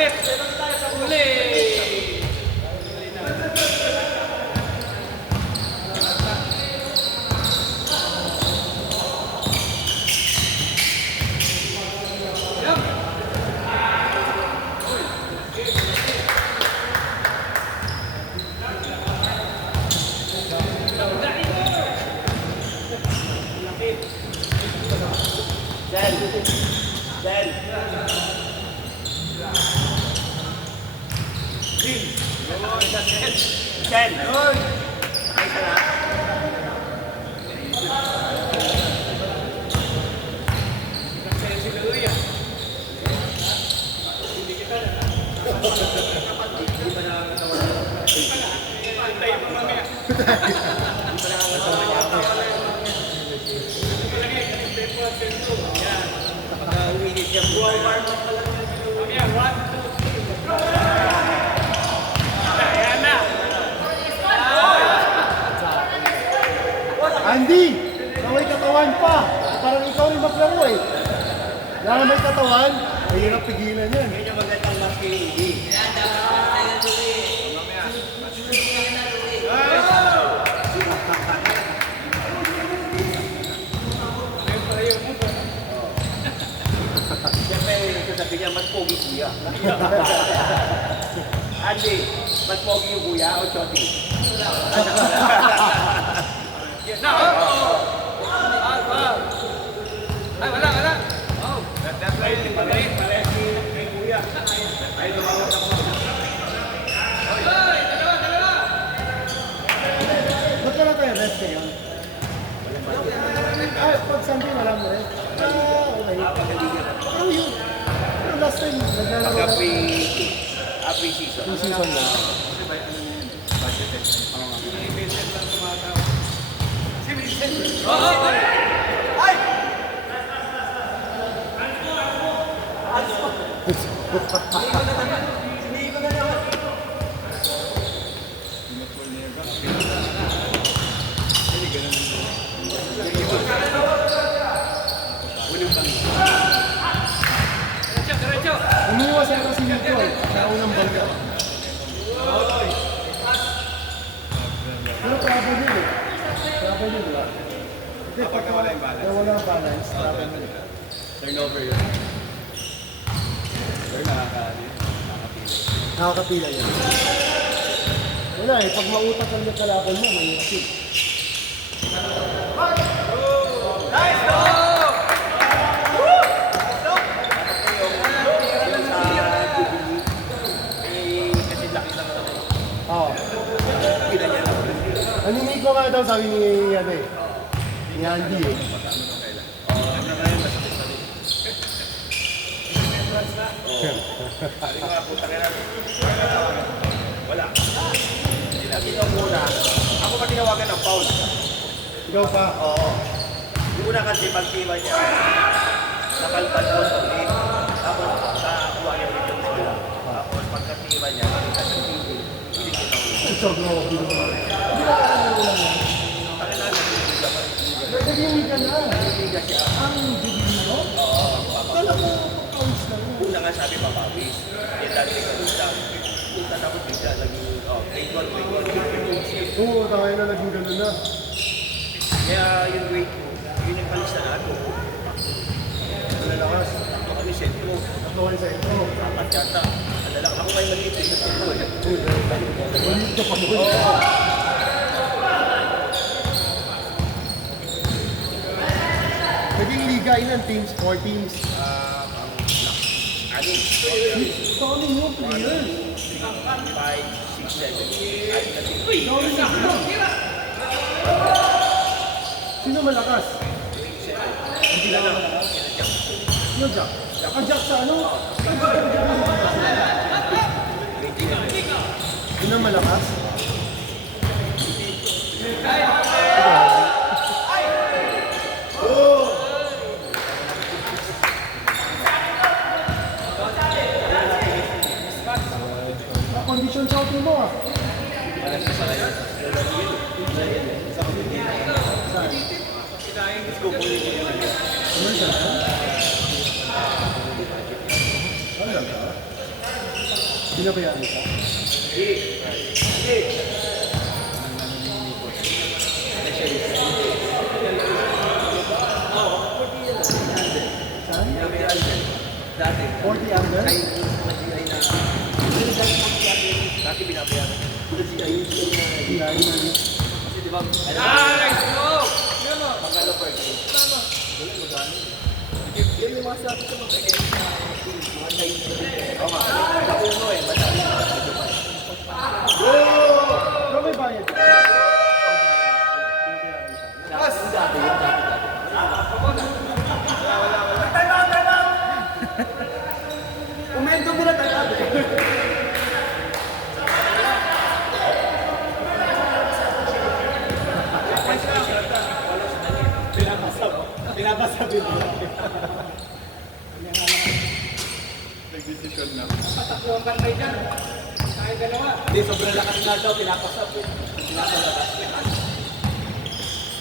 Lapit! Uli! Sen! Ay, sana. Uminit siya. Walmart mo pala. Andy! May katawan pa! Parang ikaw rin maglaro eh. Dahil may katawan, mahirap pigilan yan. Yun yung magandang laki. Siyempre, sasabi niya, mas pogi kuya. Andy, mas pogi yung kuya o choti? Na! Ay, wala! Oh! Pare, kay kuya. Ay, lumawag ako. Dalawa! Ba't ka lang tayo rest ngayon? Ay, pag Sunday wala mo rest. Okay. Pero yun. Pero last time, naglalaro Pagka na. pre-season. Yung season na. Diretso! Umiwas ako kasi nito eh. Sa unang bangga. Pero trouble yun eh. Trouble yun, di ba? Hindi, pag nawala yung balance. nawala ang balance, trouble yun. Turnover yun. Pero Nakakapila yan. Wala eh, pag mautak ang kalaban mo, mahirap yun. kasi laki lang naman. Oo. Kila niya lang. Naninig ko nga daw sabi ni, ano eh, ni Andy eh. Sabi nga po, tangin natin. Wala. Sinabi ko muna, ako pa tinawagan ng foul. Ikaw pa. Oo. Yung una kasi pagtiba niya, nakalpad ko sa ulit. Tapos sa kuha niya ulit yung bola. Tapos pagkatiba niya, nakita sa TV, hindi kita ulit. Ito, bro. Hindi ko lang. Hindi ko lang lang yan. Tangin natin, hindi ka pa. Naging ka na. Hindi ka siya. Ang bibili mo? Oo. Kala ko, pag-counts lang yun. Una nga sabi papawis. Yan dati ka usap. Punta na ko bigla, naging, play goal. Oo, tayo na naging ganun na. Kaya yung weight ko, yun yung palista na ako. Malalakas. Ako kami sentro. Tatlo kayo sa intro. Apat yata. Adala, ako may maliit sa sentro eh. Ulit ka pa nun. Oo. Naging liga ilan teams? 4 teams. Anim. Tony yung player. 5, 6, 7. Anim na team. Sino malakas? Hindi na lang. Sino Jack? Ah, Jack sa ano? Sino malakas? Condition sa auto mo ah. Pinabayaan ka. Saan? Dati. 40 under? Dati binabayaran. Kasi di ba, Nice! Go! Yun mo. magkano per game? Wala, magkano? Yun yung mga sabi ko mga game na mga size. Oo nga. Sa uno eh, madami na medyo pa. Pero may bayad. Yung dati, yung dati. Umento mo na tayo. Pinabasa din mo. Nag-decision na. Patakbuhan ka kayo dyan. Tayo dalawa. Hindi, sobrang lakas na daw, pinapasap eh. Pinapalakas.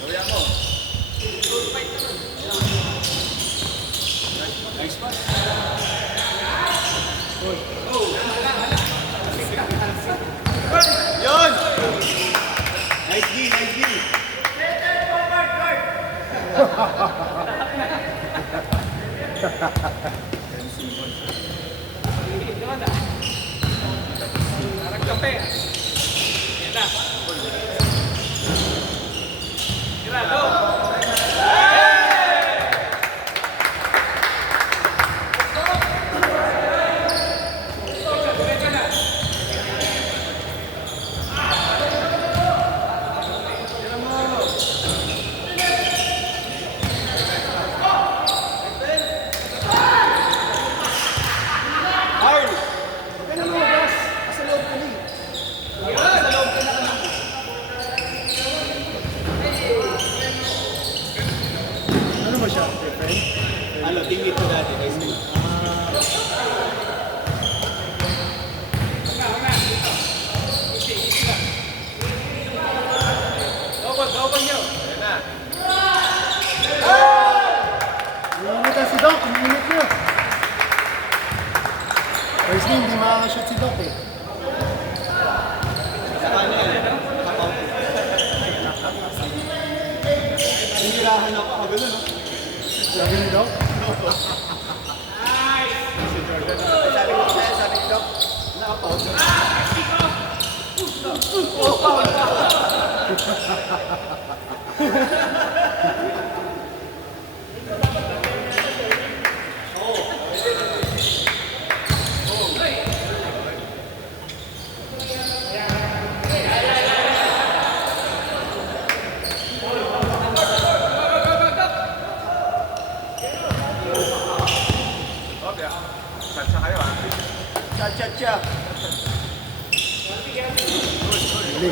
Gawin mo. Nice pass. Yun! Nice D, nice D. Parang kape. Yan na. Tira, go! Hard! Ano mo, boss? Asa loob ka ni? Ano ba siya? Friend? Ano, tingin ko dati, nice D. Go nyo. Yan na. Umiinit na si Doc, umiinit niya. First game, hindi makakashoot si Doc eh. Sa kanya eh. Hinirahan ako, gano'n no? Sabi ni Doc, Sabi ni Doc, naka-pause. Okay. Satsa kayo ah. Cha-cha-cha. hindi.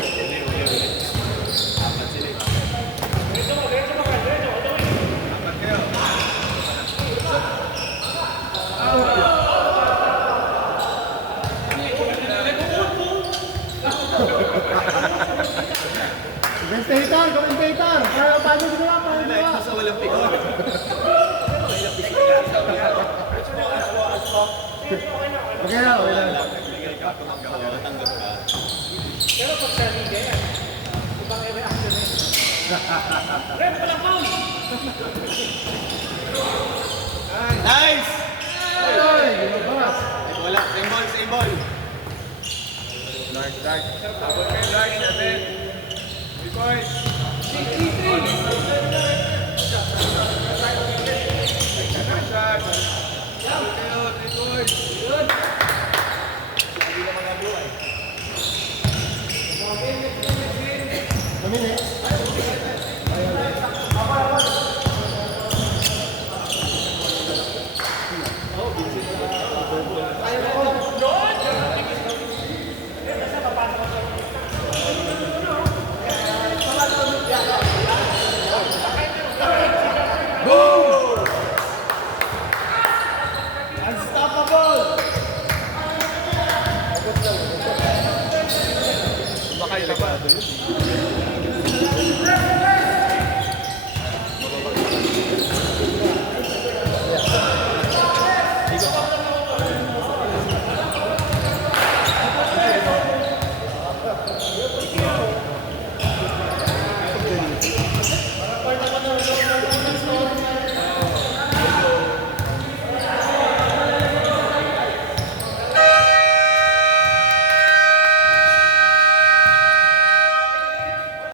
Commentator, commentator! Paano ginawa? Paano ginawa? Sa walang pikor. Okay na, okay na. Pero pag sa liga yan, ibang reaction eh. Rep pa lang foul! Nice! Ay, lumabas. Wala, same ball, same ball. Dark. Abot kayo dark, 7. Because, 2 minutes.